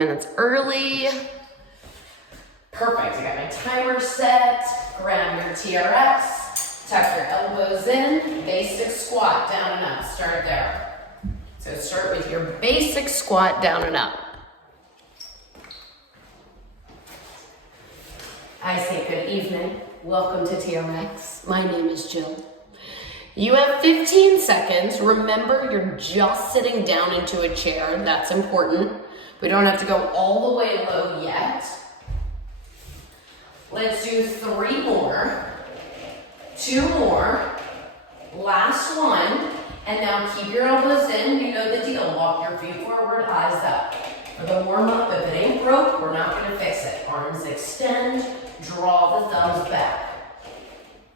Minutes early. Perfect. I got my timer set. Grab your TRX. Tuck your elbows in. Basic squat down and up. Start there. So start with your basic squat down and up. I say good evening. Welcome to TRX. My name is Jill. You have 15 seconds. Remember, you're just sitting down into a chair. That's important. We don't have to go all the way low yet. Let's do 3 more, 2 more, last one, and now keep your elbows in. You know the deal. Walk your feet forward, eyes up. For the warm-up, if it ain't broke, we're not gonna fix it. Arms extend, draw the thumbs back.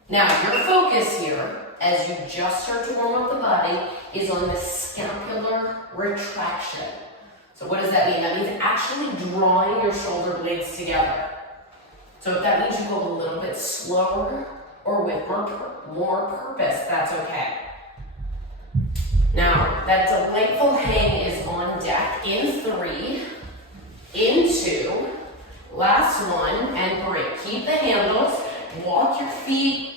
Now, your focus here, as you just start to warm up the body, is on the scapular retraction. So what does that mean? That means actually drawing your shoulder blades together. So if that means you go a little bit slower or with more purpose, that's okay. Now, that delightful hang is on deck in 3, in 2, last one, and break. Keep the handles, walk your feet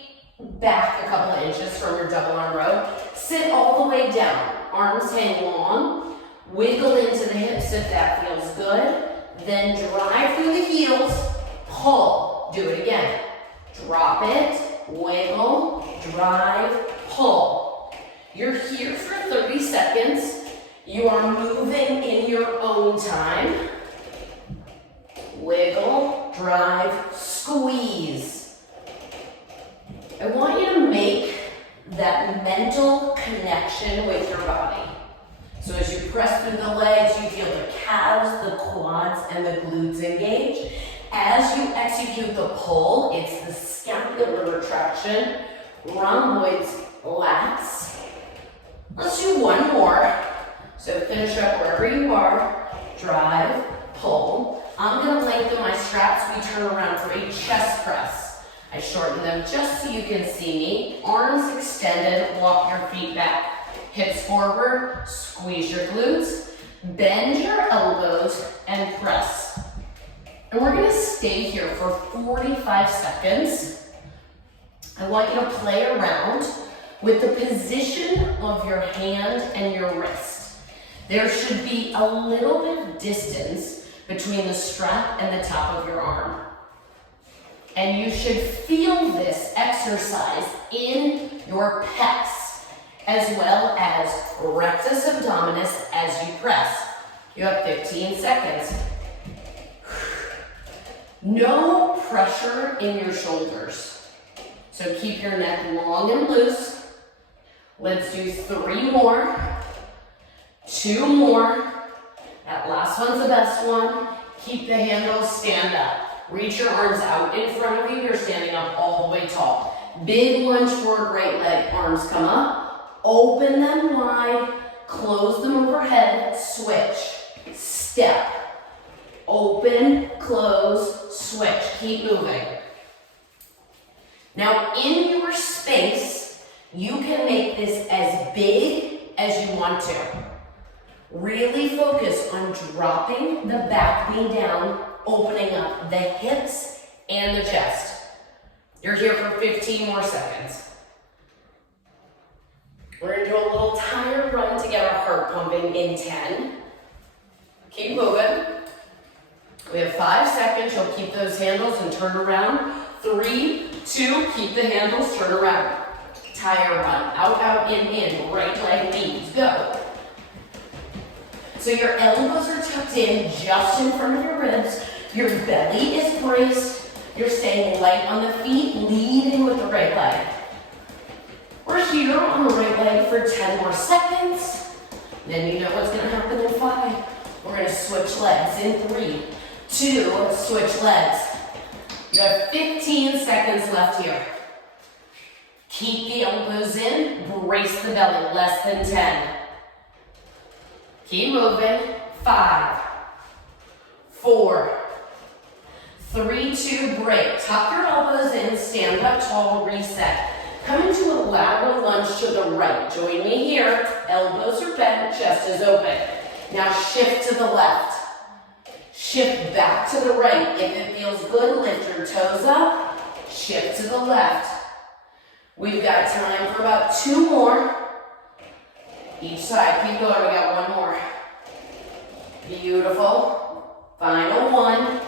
back a couple of inches from your double arm row. Sit all the way down, arms hang long. Wiggle into the hips if that feels good. Then drive through the heels, pull. Do it again. Drop it, wiggle, drive, pull. You're here for 30 seconds. You are moving in your own time. Wiggle, drive, squeeze. I want you to make that mental connection with your body. So as you press through the legs, you feel the calves, the quads, and the glutes engage. As you execute the pull, it's the scapular retraction, rhomboids, lats. Let's do 1 more. So finish up wherever you are. Drive, pull. I'm gonna lengthen my straps. We turn around for a chest press. I shorten them just so you can see me. Arms extended, walk your feet back. Hips forward, squeeze your glutes, bend your elbows, and press. And we're gonna stay here for 45 seconds. I want you to play around with the position of your hand and your wrist. There should be a little bit of distance between the strap and the top of your arm. And you should feel this exercise in your pecs, as well as rectus abdominis as you press. You have 15 seconds. No pressure in your shoulders. So keep your neck long and loose. Let's do 3 more, 2 more. That last one's the best one. Keep the handles, stand up. Reach your arms out in front of you. You're standing up all the way tall. Big lunge forward, right leg, arms come up. Open them wide, close them overhead, switch, step, open, close, switch, keep moving. Now in your space, you can make this as big as you want to. Really focus on dropping the back knee down, opening up the hips and the chest. You're here for 15 more seconds. We're gonna do a little tired run to get our heart pumping in 10. Keep moving. We have 5 seconds. You'll keep those handles and turn around. 3, 2, keep the handles, turn around. Tire run. Out, out, in, right leg leads. Go. So your elbows are tucked in just in front of your ribs. Your belly is braced. You're staying light on the feet, leading with the right leg. We're here on the right leg for 10 more seconds. Then you know what's gonna happen in 5. We're gonna switch legs in 3, 2, switch legs. You have 15 seconds left here. Keep the elbows in, brace the belly, less than 10. Keep moving. 5, 4, 3, 2, break. Tuck your elbows in, stand up tall, reset. Come into a lateral lunge to the right. Join me here. Elbows are bent, chest is open. Now shift to the left. Shift back to the right. If it feels good, lift your toes up. Shift to the left. We've got time for about 2 more. Each side, keep going, we got 1 more. Beautiful. Final 1.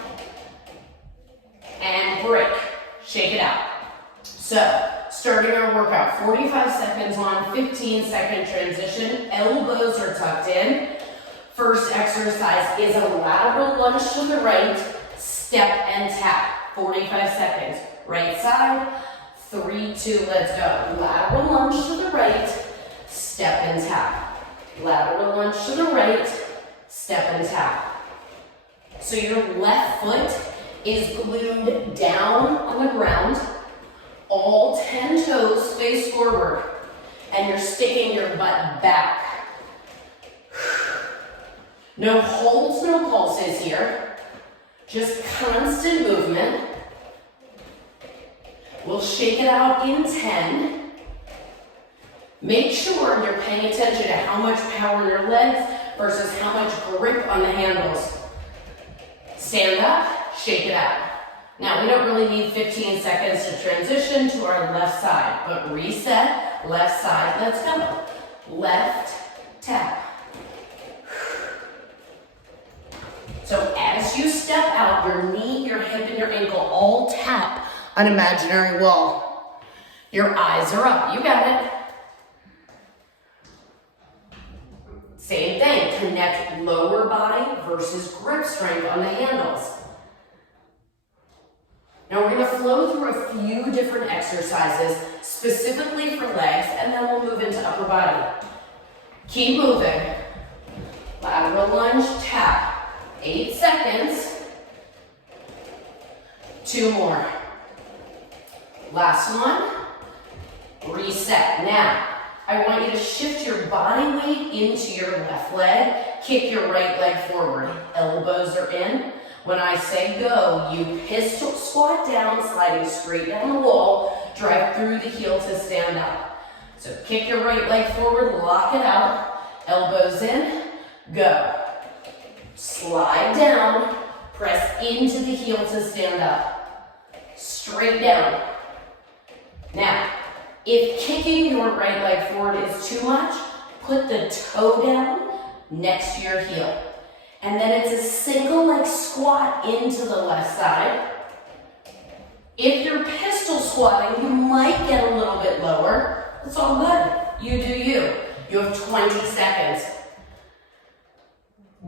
And break. Shake it out. So, starting our workout, 45 seconds on, 15-second transition. Elbows are tucked in. First exercise is a lateral lunge to the right, step and tap. 45 seconds. Right side, 3, 2, let's go. Lateral lunge to the right, step and tap. Lateral lunge to the right, step and tap. So your left foot is glued down on the ground. All 10 toes face forward. And you're sticking your butt back. No holds, no pulses here. Just constant movement. We'll shake it out in 10. Make sure you're paying attention to how much power in your legs versus how much grip on the handles. Stand up, shake it out. Now, we don't really need 15 seconds to transition to our left side, but reset, left side, let's go. Left, tap. So as you step out, your knee, your hip, and your ankle all tap an imaginary wall. Your eyes are up, you got it. Same thing, connect lower body versus grip strength on the handles. Now we're gonna flow through a few different exercises specifically for legs, and then we'll move into upper body. Keep moving. Lateral lunge, tap. 8 seconds. 2 more. Last one. Reset. Now, I want you to shift your body weight into your left leg. Kick your right leg forward. Elbows are in. When I say go, you pistol squat down, sliding straight down the wall. Drive through the heel to stand up. So kick your right leg forward, lock it out. Elbows in, go. Slide down, press into the heel to stand up. Straight down. Now, if kicking your right leg forward is too much, put the toe down next to your heel. And then it's a single leg squat into the left side. If you're pistol squatting, you might get a little bit lower. It's all good. You do you. You have 20 seconds.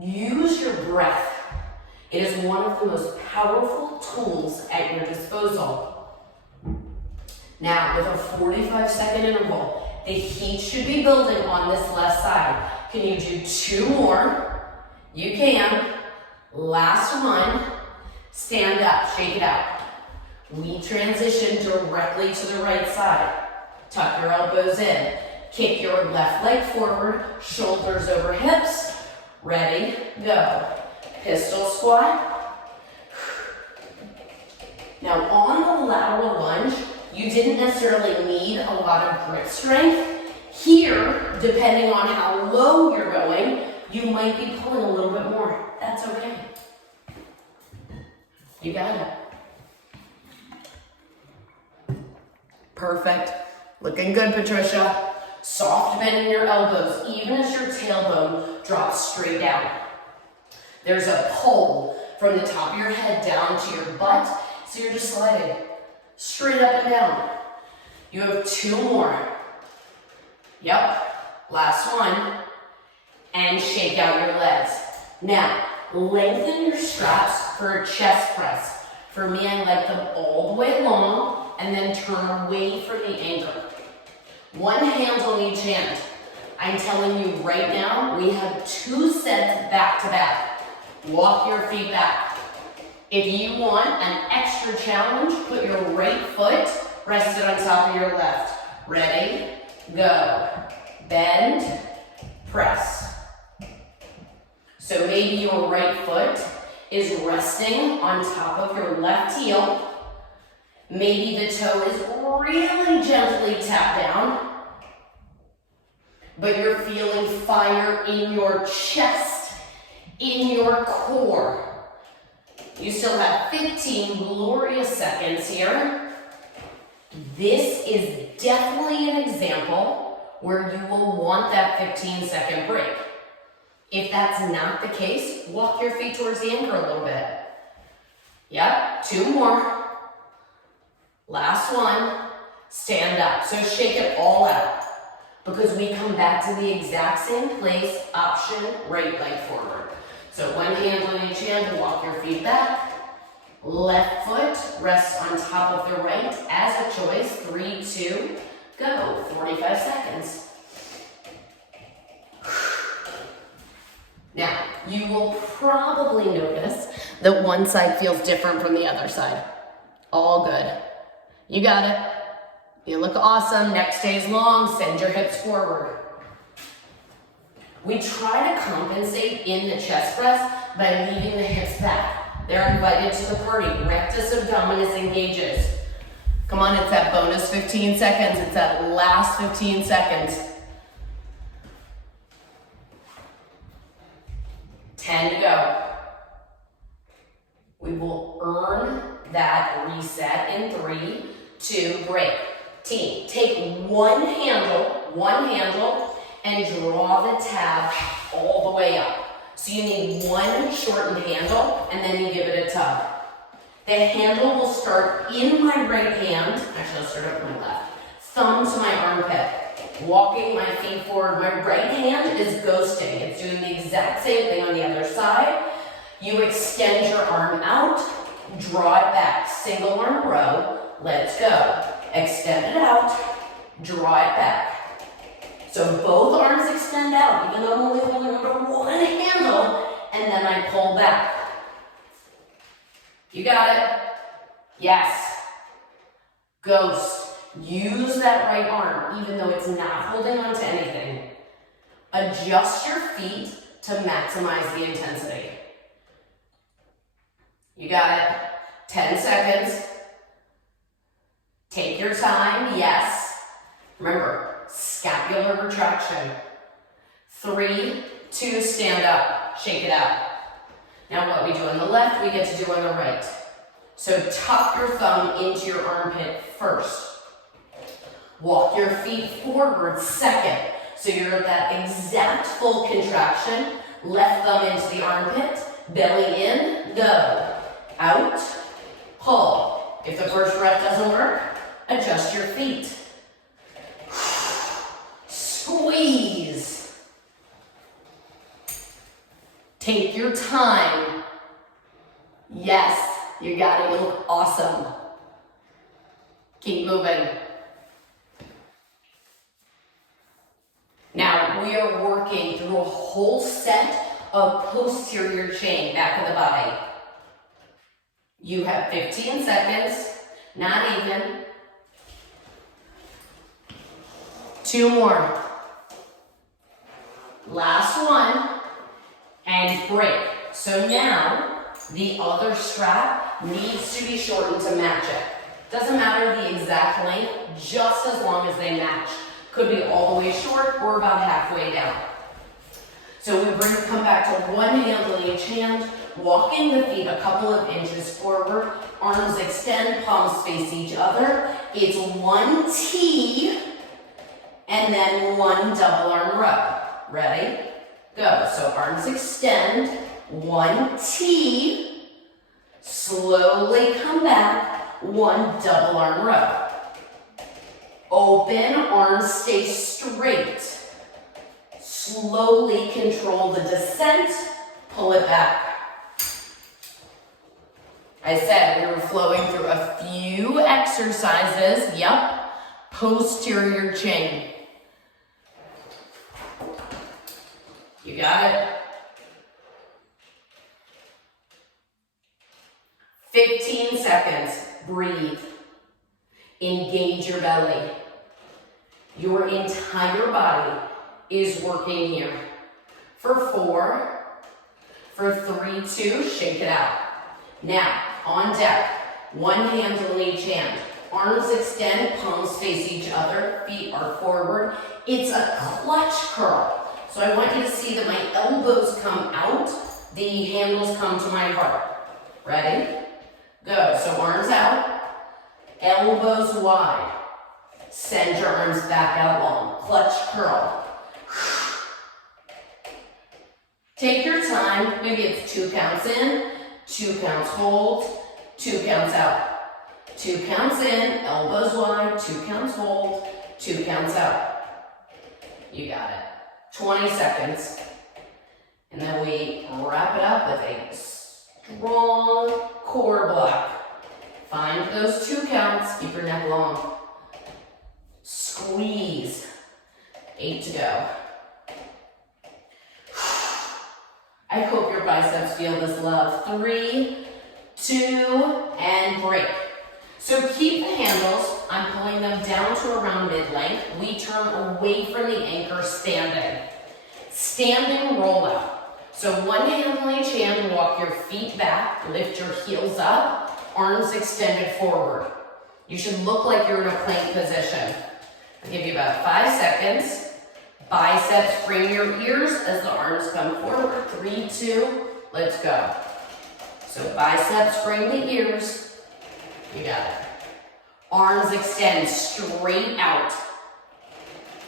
Use your breath. It is one of the most powerful tools at your disposal. Now, with a 45-second interval, the heat should be building on this left side. Can you do 2 more? You can. Last one. Stand up, shake it out. We transition directly to the right side. Tuck your elbows in. Kick your left leg forward, shoulders over hips. Ready, go. Pistol squat. Now on the lateral lunge, you didn't necessarily need a lot of grip strength. Here, depending on how low you're going, you might be pulling a little bit more. That's okay. You got it. Perfect. Looking good, Patricia. Soft bend in your elbows, even as your tailbone drops straight down. There's a pull from the top of your head down to your butt, so you're just sliding straight up and down. You have 2 more. Yep, last one. And shake out your legs. Now, lengthen your straps for a chest press. For me, I like them all the way long and then turn away from the anchor. 1 hand on each hand. I'm telling you right now, we have 2 sets back to back. Walk your feet back. If you want an extra challenge, put your right foot rested on top of your left. Ready, go. Bend, press. So maybe your right foot is resting on top of your left heel. Maybe the toe is really gently tapped down, but you're feeling fire in your chest, in your core. You still have 15 glorious seconds here. This is definitely an example where you will want that 15-second break. If that's not the case, walk your feet towards the anchor a little bit. Yep, 2 more. Last one. Stand up. So shake it all out. Because we come back to the exact same place, option, right leg forward. So one hand on each hand, walk your feet back. Left foot rests on top of the right as a choice. 3, 2, go. 45 seconds. Now, you will probably notice that one side feels different from the other side. All good. You got it. You look awesome. Neck stays long. Send your hips forward. We try to compensate in the chest press by leaving the hips back. They're invited to the party. Rectus abdominis engages. Come on, it's that bonus 15 seconds. It's that last 15 seconds. 10 to go. We will earn that reset in 3, 2, break. Team, take one handle, and draw the tab all the way up. So you need one shortened handle, and then you give it a tug. The handle will start in my right hand. Actually, I'll start up with my left. Thumb to my armpit. Walking my feet forward. My right hand is ghosting. It's doing the exact same thing on the other side. You extend your arm out, draw it back. Single arm row. Let's go. Extend it out, draw it back. So both arms extend out, even though I'm only holding onto one handle, and then I pull back. You got it? Yes. Ghost. Use that right arm, even though it's not holding onto anything. Adjust your feet to maximize the intensity. You got it? 10 seconds. Take your time, yes. Remember, scapular retraction. 3, 2, stand up, shake it out. Now what we do on the left, we get to do on the right. So tuck your thumb into your armpit first. Walk your feet forward second. So you're at that exact full contraction. Left thumb into the armpit, belly in, go. Out, pull. If the first breath doesn't work, adjust your feet. Squeeze. Take your time. Yes, you got it. You look awesome. Keep moving. Now, we are working through a whole set of posterior chain, back of the body. You have 15 seconds, not even. 2 more. Last one, and break. So now, the other strap needs to be shortened to match it. Doesn't matter the exact length, just as long as they match. Could be all the way short or about halfway down. So we come back to one hand on each hand, walking the feet a couple of inches forward, arms extend, palms face each other. It's 1 T, and then 1 double arm row. Ready? Go. So arms extend, 1 T, slowly come back, 1 double arm row. Open, arms stay straight. Slowly control the descent, pull it back. I said we were flowing through a few exercises. Yep, posterior chain. You got it? 15 seconds, breathe. Engage your belly. Your entire body is working here. For 4, for 3, 2, shake it out. Now, on deck, one hand on each hand. Arms extend, palms face each other, feet are forward. It's a clutch curl. So I want you to see that my elbows come out, the handles come to my heart. Ready? Go. So arms out, elbows wide. Send your arms back out long. Clutch curl. Take your time. Maybe it's 2 counts in, 2 counts hold, 2 counts out. 2 counts in, elbows wide, 2 counts hold, 2 counts out. You got it. 20 seconds. And then we wrap it up with a strong core block. Find those 2 counts, keep your neck long. Squeeze. 8 to go. I hope your biceps feel this love. 3, 2, and break. So keep the handles. I'm pulling them down to around mid-length. We turn away from the anchor standing. Standing roll out. So one hand on each hand, walk your feet back, lift your heels up, arms extended forward. You should look like you're in a plank position. I'll give you about 5 seconds. Biceps frame your ears as the arms come forward. 3, 2, let's go. So biceps frame the ears. You got it. Arms extend straight out.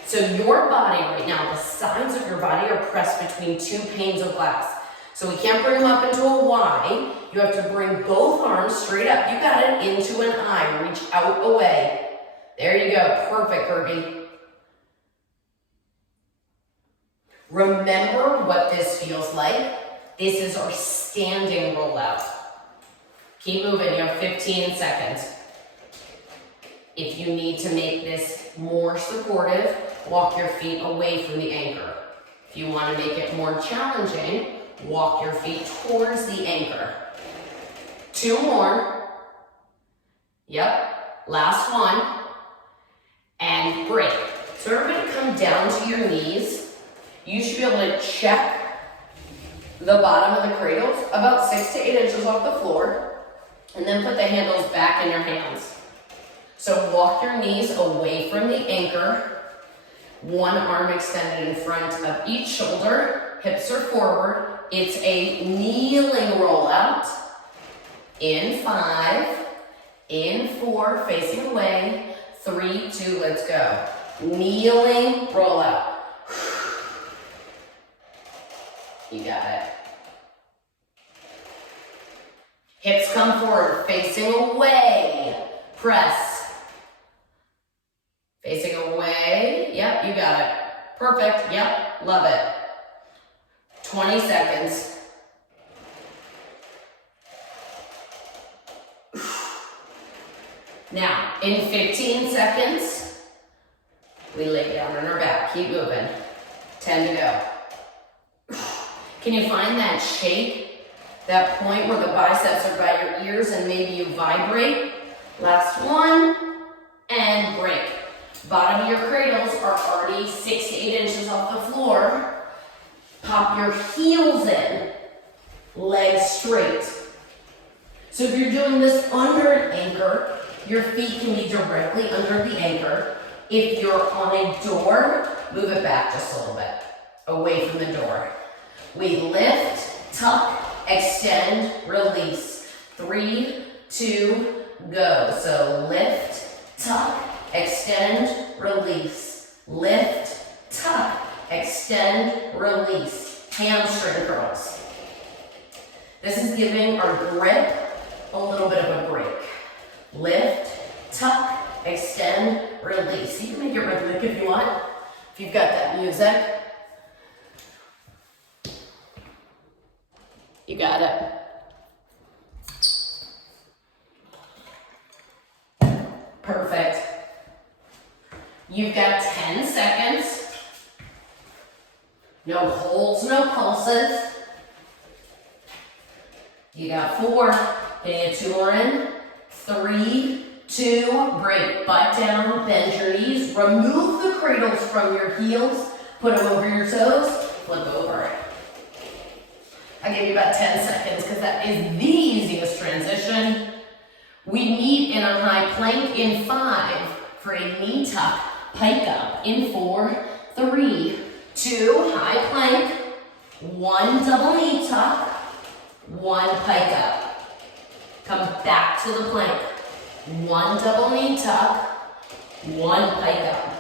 So your body right now, the sides of your body are pressed between 2 panes of glass. So we can't bring them up into a Y. You have to bring both arms straight up. You got it, into an I. Reach out away. There you go. Perfect, Herbie. Remember what this feels like. This is our standing rollout. Keep moving. You have 15 seconds. If you need to make this more supportive, walk your feet away from the anchor. If you want to make it more challenging, walk your feet towards the anchor. 2 more. Yep. Last one. And break. So everybody come down to your knees. You should be able to check the bottom of the cradles about 6 to 8 inches off the floor, and then put the handles back in your hands. So walk your knees away from the anchor, one arm extended in front of each shoulder, hips are forward. It's a kneeling rollout. In 5, in 4, facing away, 3, 2, let's go. Kneeling rollout. You got it. Hips come forward, facing away. Press. Facing away. Yep, you got it. Perfect. Yep, love it. 20 seconds. Now, in 15 seconds, we lay down on our back. Keep moving. 10 to go. Can you find that shake? That point where the biceps are by your ears and maybe you vibrate? Last one, and break. Bottom of your cradles are already 6 to 8 inches off the floor. Pop your heels in, legs straight. So if you're doing this under an anchor, your feet can be directly under the anchor. If you're on a door, move it back just a little bit, away from the door. We lift, tuck, extend, release. 3, 2, go. So lift, tuck, extend, release. Lift, tuck, extend, release. Hamstring curls. This is giving our grip a little bit of a break. Lift, tuck, extend, release. You can make it rhythmic if you want, if you've got that music. You got it. Perfect. You've got 10 seconds. No holds, no pulses. You got 4. Can you get 2 more in? 3, 2, break. Butt down, bend your knees. Remove the cradles from your heels. Put them over your toes. Flip over. I'll give you about 10 seconds because that is the easiest transition. We meet in a high plank in 5 for a knee tuck, pike up in 4, 3, 2, high plank, 1 double knee tuck, 1 pike up. Come back to the plank. One double knee tuck, one pike up.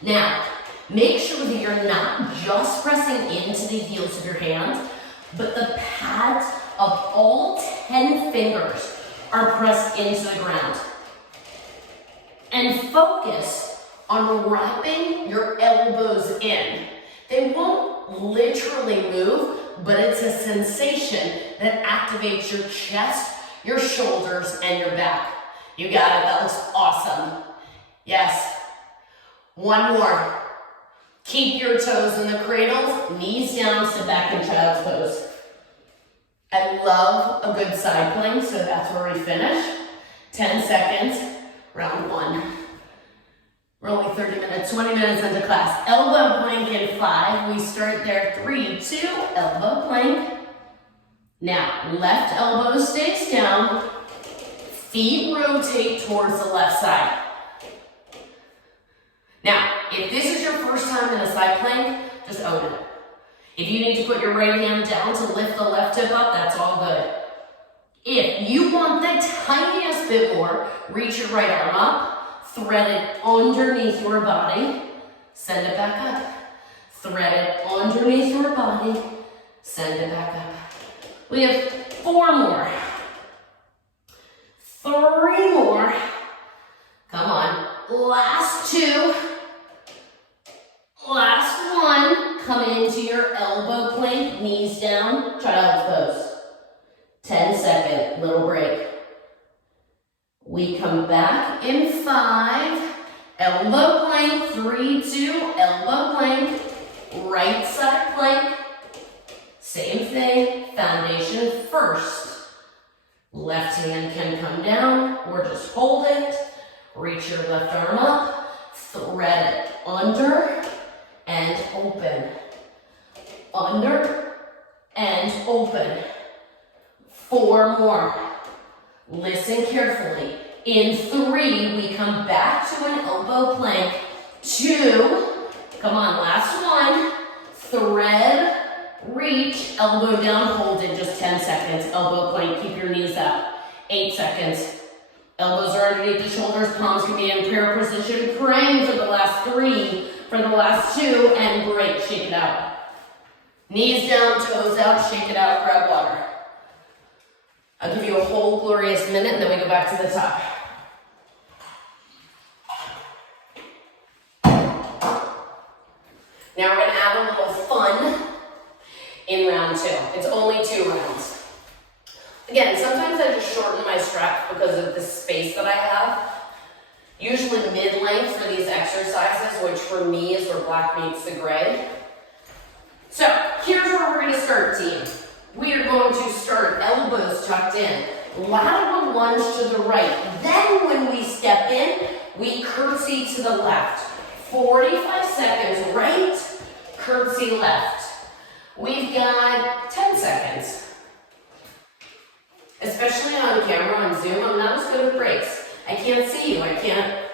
Now, make sure that you're not just pressing into the heels of your hands, but the pads of all 10 fingers are pressed into the ground. And focus on wrapping your elbows in. They won't literally move, but it's a sensation that activates your chest, your shoulders, and your back. You got it, that looks awesome. Yes. One more. Keep your toes in the cradles, knees down, sit back in child's pose. I love a good side plank, so that's where we finish. 10 seconds, round one. We're only 30 minutes, 20 minutes into class. Elbow plank in 5. We start there, 3, 2, elbow plank. Now, left elbow stays down. Feet rotate towards the left side. Now, if this is your first time in a side plank, just own it. If you need to put your right hand down to lift the left hip up, that's all good. If you want the tiniest bit more, reach your right arm up, thread it underneath your body, send it back up. Thread it underneath your body, send it back up. We have 4 more. 3 more. Come on. Last 2. Last 1. Come into your elbow plank, knees down, child's pose. 10 second, little break. We come back in 5. Elbow plank, 3, 2, elbow plank. Right side plank. Same thing, foundation first. Left hand can come down or just hold it. Reach your left arm up, thread it under and open. Under and open. 4 more. Listen carefully. In 3, we come back to an elbow plank. 2, come on, last 1. Thread, reach, elbow down, hold it, just 10 seconds. Elbow plank, keep your knees up. 8 seconds. Elbows are underneath the shoulders, palms can be in prayer position, praying for the last 3, for the last 2, and break, shake it out. Knees down, toes out, shake it out, grab water. I'll give you a whole glorious minute, and then we go back to the top. Now we're gonna add a little fun in round 2. It's only 2 rounds. Again, sometimes I just shorten my straps because of the space that I have. Usually mid-length for these exercises, which for me is where black meets the gray. So here's where we're gonna start, team. We are going to start elbows tucked in, lateral lunge to the right. Then when we step in, we curtsy to the left. 45 seconds right, curtsy left. We've got 10 seconds. Especially on camera, on Zoom, I'm not as good at breaks. I can't see you, I can't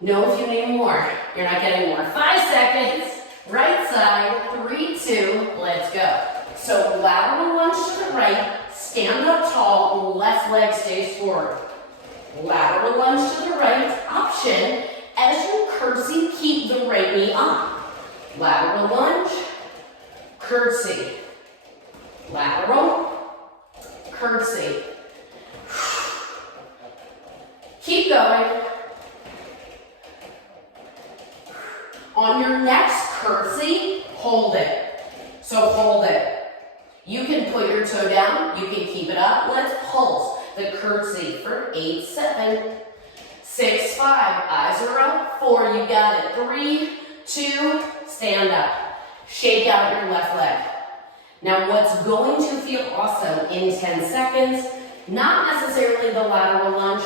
know if you need more. You're not getting more. 5 seconds, right side, 3, 2, let's go. So lateral lunge to the right, stand up tall, left leg stays forward. Lateral lunge to the right, option, as you curtsy, keep the right knee up. Lateral lunge, curtsy. Lateral, curtsy. Keep going. On your next curtsy, hold it. So hold it. You can put your toe down, you can keep it up. Let's pulse the curtsy for 8, 7, 6, 5. Eyes are up. 4, you got it. 3, 2, stand up. Shake out your left leg. Now what's going to feel awesome in 10 seconds, not necessarily the lateral lunge,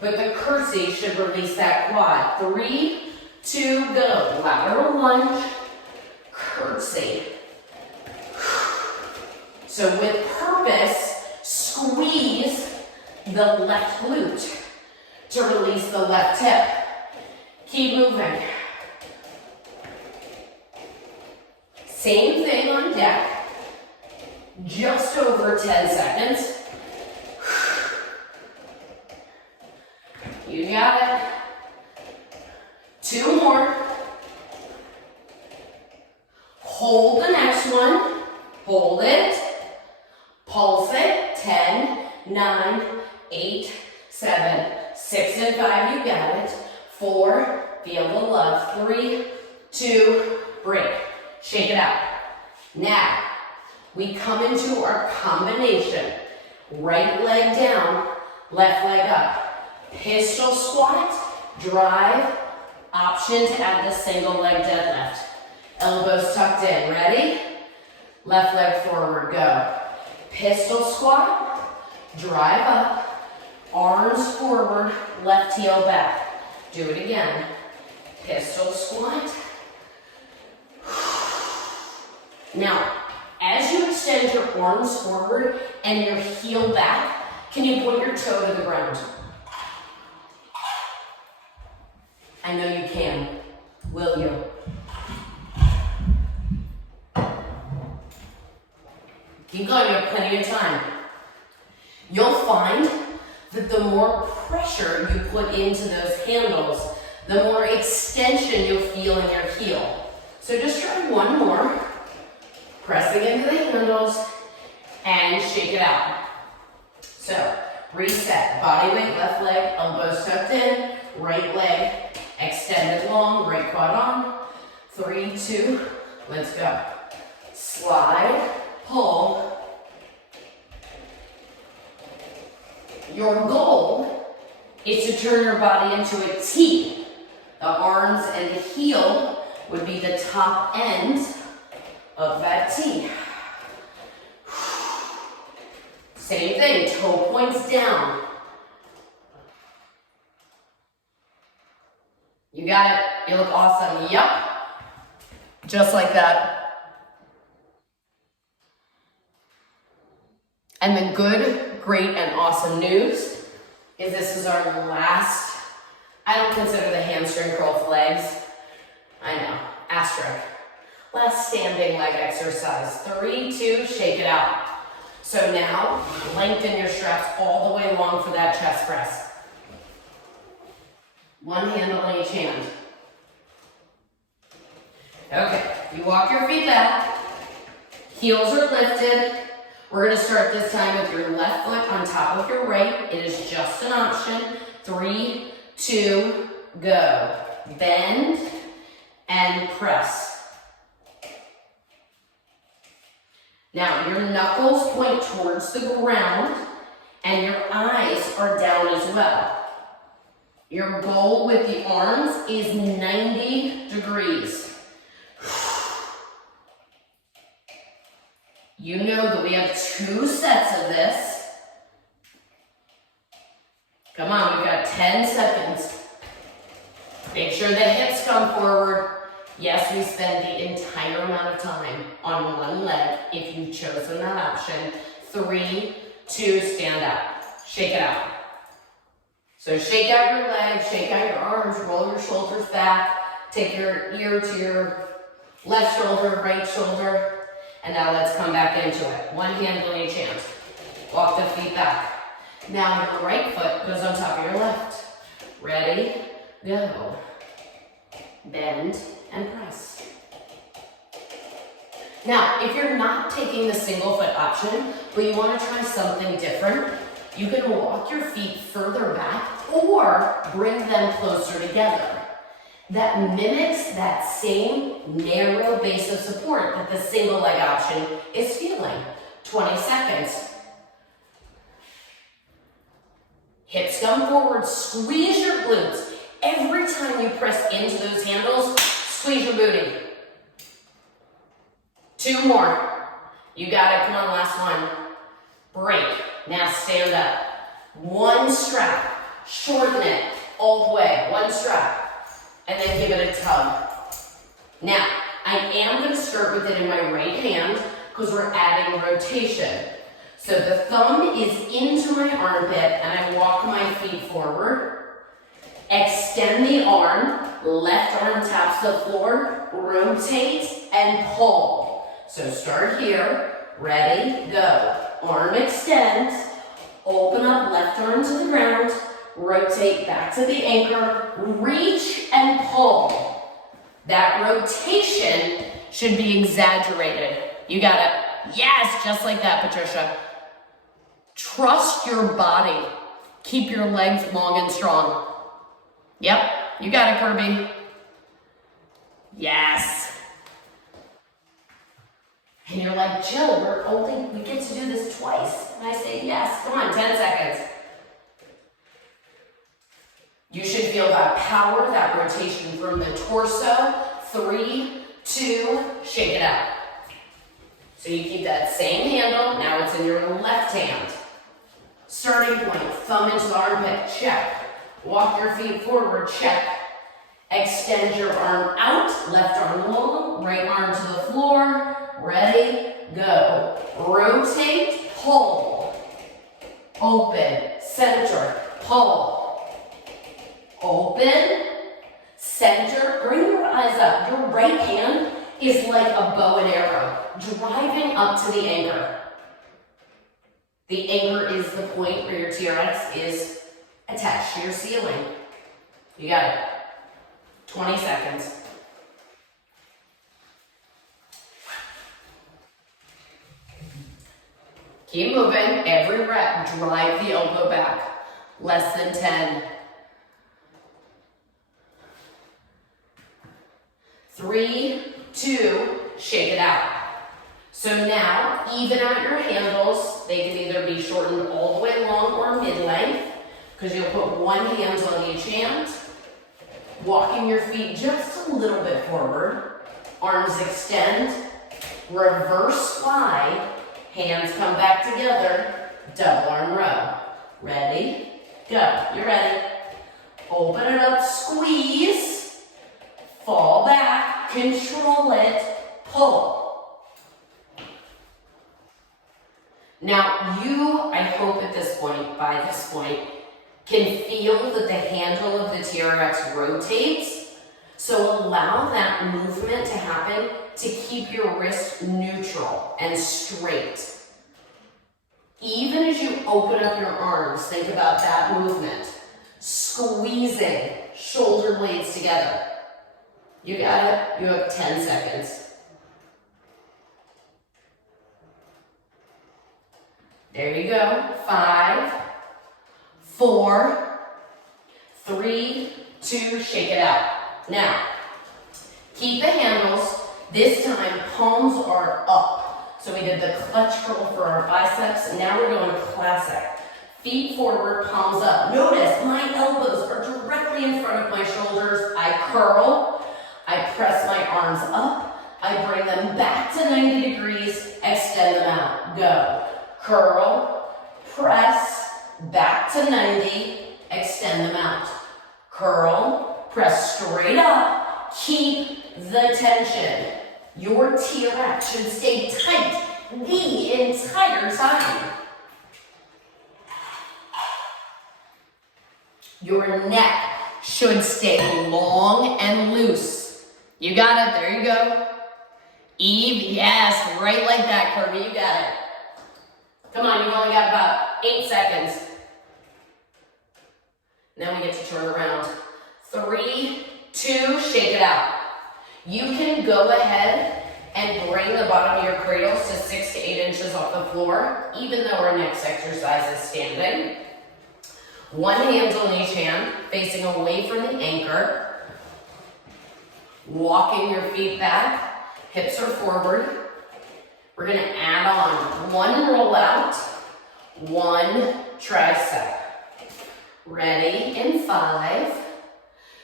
but the curtsy should release that quad. 3, 2, go. Lateral lunge, curtsy. So with purpose, squeeze the left glute to release the left hip. Keep moving. Same thing on deck. Just over 10 seconds. You got it. 2 more. Hold the next one. Hold it. Pulse it. 10, 9, 8, 7, 6 and 5. You got it. 4. Feel the love. 3, 2, break. Shake it out. Now, we come into our combination. Right leg down, left leg up. Pistol squat, drive, option to add the single leg deadlift. Elbows tucked in, ready? Left leg forward, go. Pistol squat, drive up, arms forward, left heel back. Do it again. Pistol squat. Now, as you extend your arms forward and your heel back, can you point your toe to the ground? I know you can. Will you? Keep going, you have plenty of time. You'll find that the more pressure you put into those handles, the more extension you'll feel in your heel. So just try one more. Pressing into the handles and shake it out. So reset, body weight, left leg, elbows tucked in, right leg extended long, right quad on. 3, 2, let's go. Slide, pull. Your goal is to turn your body into a T. The arms and the heel would be the top end of that T. Same thing, toe points down. You got it. You look awesome. Yup. Just like that. And the good, great, and awesome news is this is our last, I don't consider the hamstring curl with legs. I know, asterisk. Last standing leg exercise. 3, 2, shake it out. So now, lengthen your straps all the way long for that chest press. One handle in each hand. Okay, you walk your feet back. Heels are lifted. We're gonna start this time with your left foot on top of your right. It is just an option. 3, 2, go. Bend and press. Now, your knuckles point towards the ground and your eyes are down as well. Your goal with the arms is 90 degrees. You know that we have 2 sets of this. Come on, we've got 10 seconds. Make sure the hips come forward. Yes, we spend the entire amount of time on one leg if you've chosen that option. 3, 2, stand up. Shake it out. So shake out your legs, shake out your arms, roll your shoulders back, take your ear to your left shoulder, right shoulder, and now let's come back into it. One handle in each hand. Walk the feet back. Now your right foot goes on top of your left. Ready, go. Bend and press. Now, if you're not taking the single foot option, but you want to try something different, you can walk your feet further back or bring them closer together. That mimics that same narrow base of support that the single leg option is feeling. 20 seconds. Hips come forward, squeeze your glutes. Every time you press into those handles, squeeze your booty. 2 more. You got it, come on, last one. Break, now stand up. 1 strap, shorten it all the way, 1 strap, and then give it a tug. Now, I am gonna start with it in my right hand because we're adding rotation. So the thumb is into my armpit and I walk my feet forward. Extend the arm, left arm taps the floor, rotate and pull. So start here, ready, go. Arm extends, open up left arm to the ground, rotate back to the anchor, reach and pull. That rotation should be exaggerated. You got it. Yes, just like that, Patricia. Trust your body. Keep your legs long and strong. Yep, you got it, Kirby. Yes. And you're like, Jill, we get to do this twice. And I say, yes, come on, 10 seconds. You should feel that power, that rotation from the torso. 3, 2, shake it out. So you keep that same handle, now it's in your left hand. Starting point, thumb into the armpit, check. Walk your feet forward, check. Extend your arm out, left arm long, right arm to the floor. Ready, go. Rotate, pull. Open, center, pull. Open, center, bring your eyes up. Your right hand is like a bow and arrow, driving up to the anchor. The anchor is the point where your TRX is attached to your ceiling. You got it. 20 seconds. Keep moving. Every rep, drive the elbow back. Less than 10. 3, 2, shake it out. So now, even out your handles. They can either be shortened all the way long or mid-length, because you'll put one hand on each hand. Walking your feet just a little bit forward. Arms extend. Reverse slide. Hands come back together. Double arm row. Ready? Go. You're ready. Open it up. Squeeze. Fall back. Control it. Pull. Now you, I hope at this point, by this point, can feel that the handle of the TRX rotates. So allow that movement to happen to keep your wrist neutral and straight. Even as you open up your arms, think about that movement. Squeezing shoulder blades together. You got it. You have 10 seconds. There you go. 5, 4, 3, 2, shake it out. Now, keep the handles. This time, palms are up. So we did the clutch curl for our biceps, and now we're going classic. Feet forward, palms up. Notice my elbows are directly in front of my shoulders. I curl. I press my arms up. I bring them back to 90 degrees. Extend them out. Go. Curl, press, back to 90, extend them out. Curl, press straight up, keep the tension. Your TRX should stay tight the entire time. Your neck should stay long and loose. You got it, there you go. Eve, yes, right like that, Kirby, you got it. Come on, you've only got about 8 seconds. Now we get to turn around. 3, 2, shake it out. You can go ahead and bring the bottom of your cradles to 6 to 8 inches off the floor, even though our next exercise is standing. One hand on each hand, facing away from the anchor. Walking your feet back, hips are forward. We're gonna add on 1 rollout, 1 tricep. Ready in 5.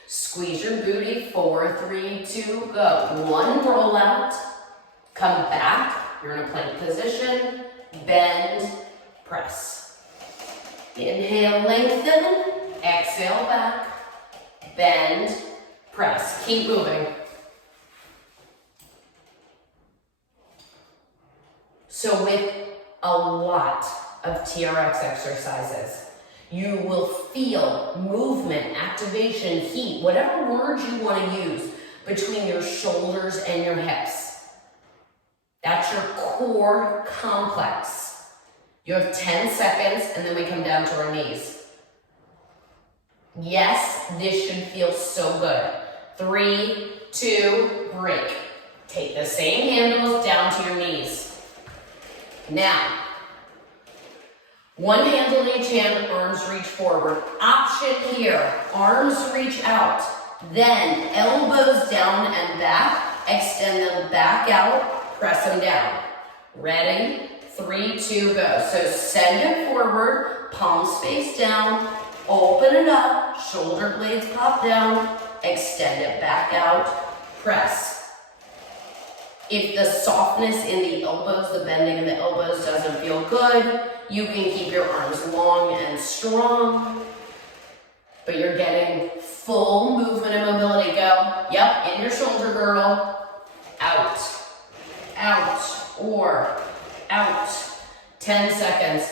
Squeeze your booty, 4, 3, 2, go. 1 rollout, come back. You're in a plank position, bend, press. Inhale, lengthen, exhale back, bend, press. Keep moving. So with a lot of TRX exercises, you will feel movement, activation, heat, whatever words you want to use between your shoulders and your hips. That's your core complex. You have 10 seconds and then we come down to our knees. Yes, this should feel so good. 3, 2, break. Take the same handles down to your knees. Now, one hand on each hand, arms reach forward. Option here, arms reach out. Then elbows down and back, extend them back out, press them down. Ready? 3, 2, go. So send it forward, palms face down, open it up, shoulder blades pop down, extend it back out, press. If the softness in the elbows, the bending in the elbows doesn't feel good, you can keep your arms long and strong, but you're getting full movement and mobility. Go. Yep, in your shoulder girdle. Out, out, or out. 10 seconds.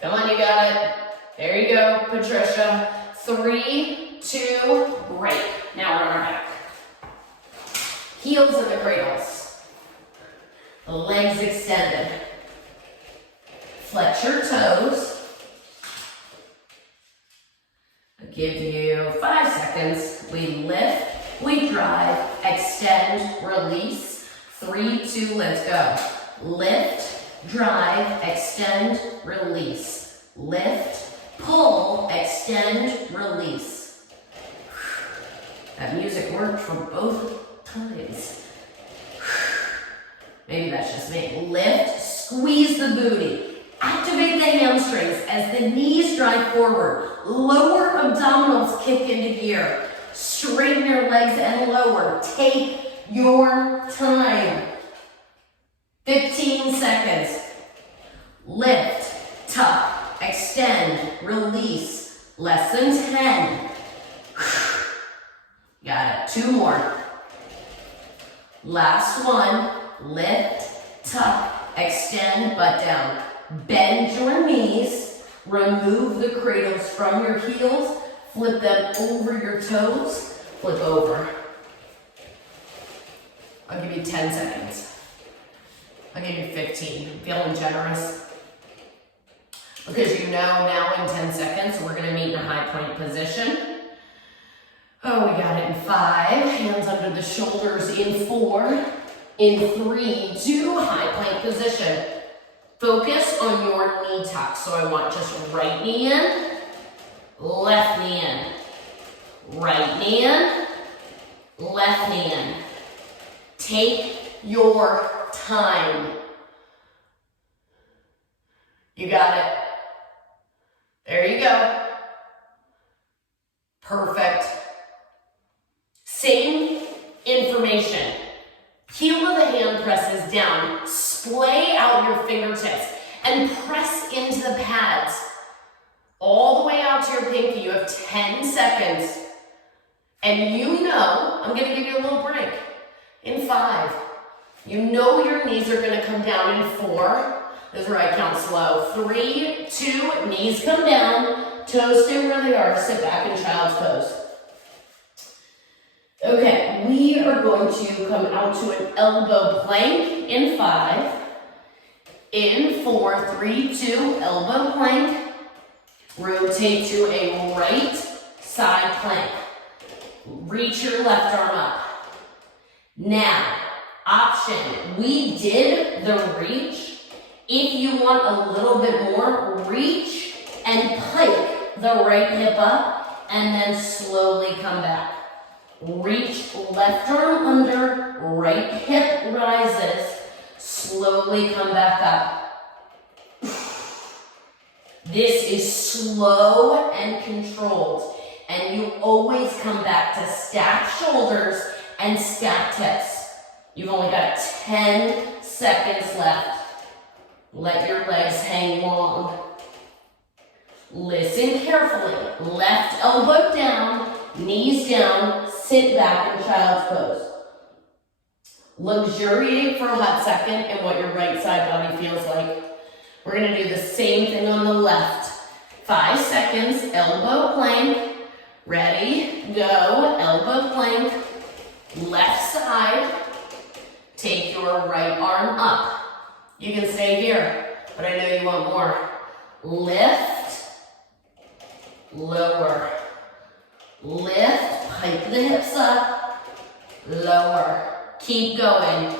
Come on, you got it. There you go, Patricia. 3, 2, break. Now we're on our back. Heels in the cradles. Legs extended. Flex your toes. I'll give you 5 seconds. We lift, we drive, extend, release. 3, 2, let's go. Lift, drive, extend, release. Lift, pull, extend, release. That music worked for both times. Maybe that's just me. Lift, squeeze the booty. Activate the hamstrings as the knees drive forward. Lower abdominals kick into gear. Straighten your legs and lower. Take your time. 15 seconds. Lift, tuck, extend, release. Less than 10. Got it. 2 more. Last one. Lift, tuck, extend, butt down. Bend your knees. Remove the cradles from your heels. Flip them over your toes. Flip over. I'll give you 10 seconds. I'll give you 15. I'm feeling generous. Because you know now in 10 seconds, we're gonna meet in a high plank position. Oh, we got it in 5. Hands under the shoulders in 4. In 3, 2, high plank position. Focus on your knee tuck. So I want just right knee in, left knee in, right knee in, left knee in. Take your time. You got it. There you go. Perfect. Same information. Heel of the hand presses down. Splay out your fingertips and press into the pads. All the way out to your pinky. You have 10 seconds. And you know, I'm going to give you a little break. In 5. You know your knees are going to come down in 4. This is where I count slow. 3, 2, knees come down. Toes stay where they are. Sit back in child's pose. Okay, we are going to come out to an elbow plank in 5. In 4, 3, 2, elbow plank. Rotate to a right side plank. Reach your left arm up. Now, option. We did the reach. If you want a little bit more, reach and pike the right hip up and then slowly come back. Reach left arm under, right hip rises, slowly come back up. This is slow and controlled, and you always come back to stacked shoulders and stacked hips. You've only got 10 seconds left. Let your legs hang long. Listen carefully. Left elbow down, knees down, sit back in child's pose. Luxuriate for a hot second in what your right side body feels like. We're gonna do the same thing on the left. 5 seconds, elbow plank. Ready, go, elbow plank. Left side, take your right arm up. You can stay here. but I know you want more. Lift, lower, lift, hike the hips up, lower, keep going.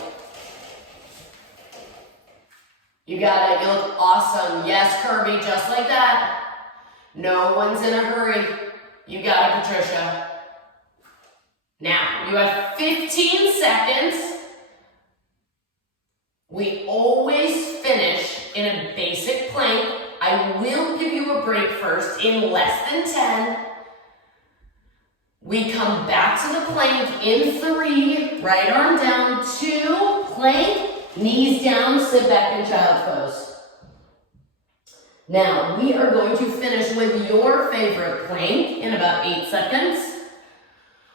You got it, you look awesome. Yes, Kirby, just like that. No one's in a hurry. You got it, Patricia. Now, you have 15 seconds. We always finish in a basic plank. I will give you a break first in less than 10. We come back to the plank in 3, right arm down, 2, plank, knees down, sit back in child's pose. Now, we are going to finish with your favorite plank in about 8 seconds.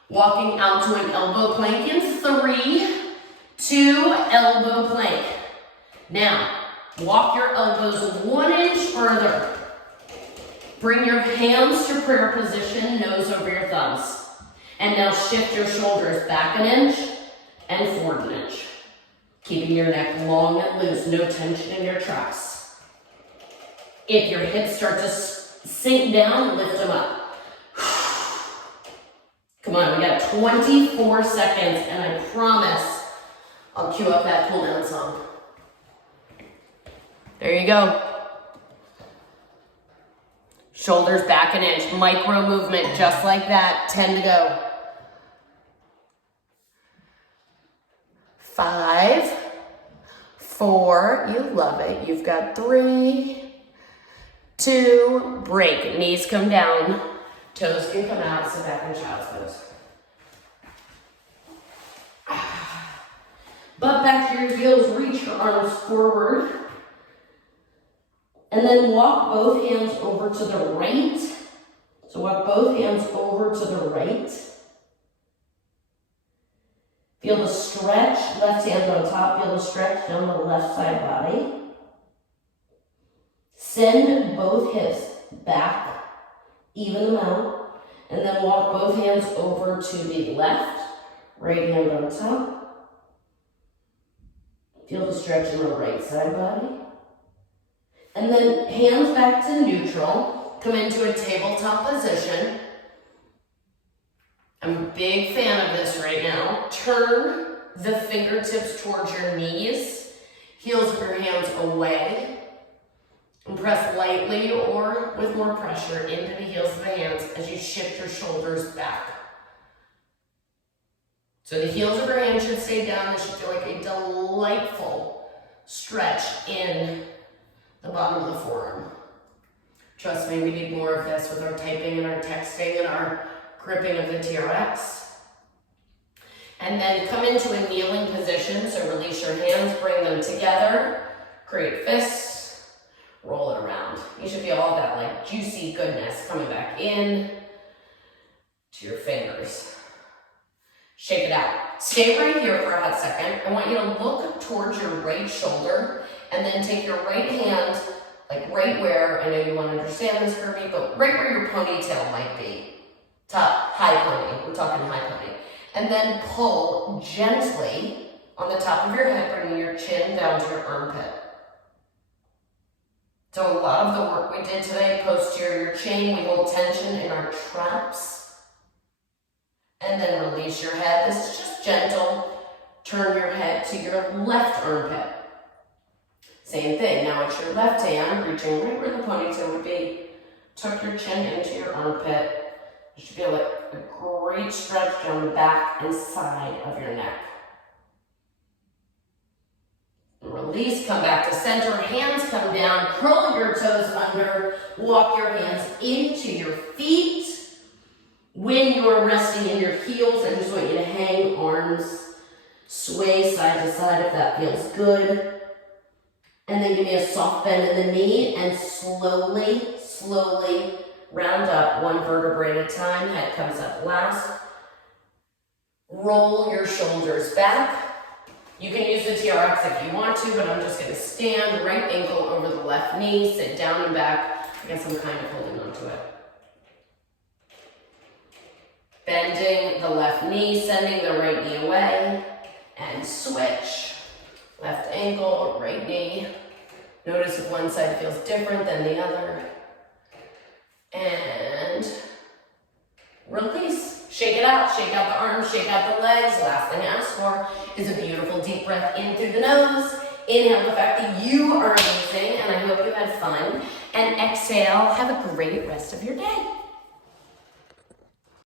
Walking out to an elbow plank in 3, 2, elbow plank. Now, walk your elbows 1 inch further. Bring your hands to prayer position, nose over your thumbs. And now shift your shoulders back 1 inch and forward 1 inch. Keeping your neck long and loose, no tension in your traps. If your hips start to sink down, lift them up. Come on, we got 24 seconds, and I promise I'll cue up that cool down song. There you go. Shoulders back 1 inch, micro movement, just like that, 10 to go. 5, 4, you love it. You've got 3, 2, break. Knees come down, toes can come out, sit back in child's pose. Butt back to your heels, reach your arms forward. And then walk both hands over to the right. So walk both hands over to the right. Feel the stretch, left hand on top, feel the stretch down the left side body. Send both hips back, even them out, and then walk both hands over to the left, right hand on top. Feel the stretch in the right side body. And then hands back to neutral, come into a tabletop position. I'm a big fan of this right now. Turn the fingertips towards your knees, heels of your hands away, and press lightly or with more pressure into the heels of the hands as you shift your shoulders back. So the heels of your hands should stay down. This should feel like a delightful stretch in the bottom of the forearm. Trust me, we need more of this with our typing and our texting and our gripping of the TRX. And then come into a kneeling position, so release your hands, bring them together, create fists, roll it around. You should feel all that like juicy goodness coming back in to your fingers. Shake it out. Stay right here for a hot second. I want you to look towards your right shoulder and then take your right hand, like right where, I know you want to understand this, Kirby, but right where your ponytail might be. Top, high pony, we're talking high pony. And then pull gently on the top of your head, bringing your chin down to your armpit. So a lot of the work we did today, posterior chain, we hold tension in our traps. And then release your head. This is just gentle. Turn your head to your left armpit. Same thing, now it's your left hand, reaching right where the ponytail would be. Tuck your chin into your armpit. You should feel like a great stretch down the back and side of your neck. Release, come back to center, hands come down, curl your toes under, walk your hands into your feet. When you're resting in your heels, I just want you to hang arms, sway side to side if that feels good. And then give me a soft bend in the knee and slowly round up one vertebrae at a time. Head comes up last. Roll your shoulders back. You can use the TRX if you want to, but I'm just going to stand right ankle over the left knee, sit down and back. I guess I'm kind of holding onto it. Bending the left knee, sending the right knee away, and switch. Left ankle, right knee, Notice if one side feels different than the other. And release. Shake it out. Shake out the arms, shake out the legs. Last thing I ask for is a beautiful deep breath in through the nose. Inhale the fact that you are amazing, and I hope you had fun. And exhale, have a great rest of your day.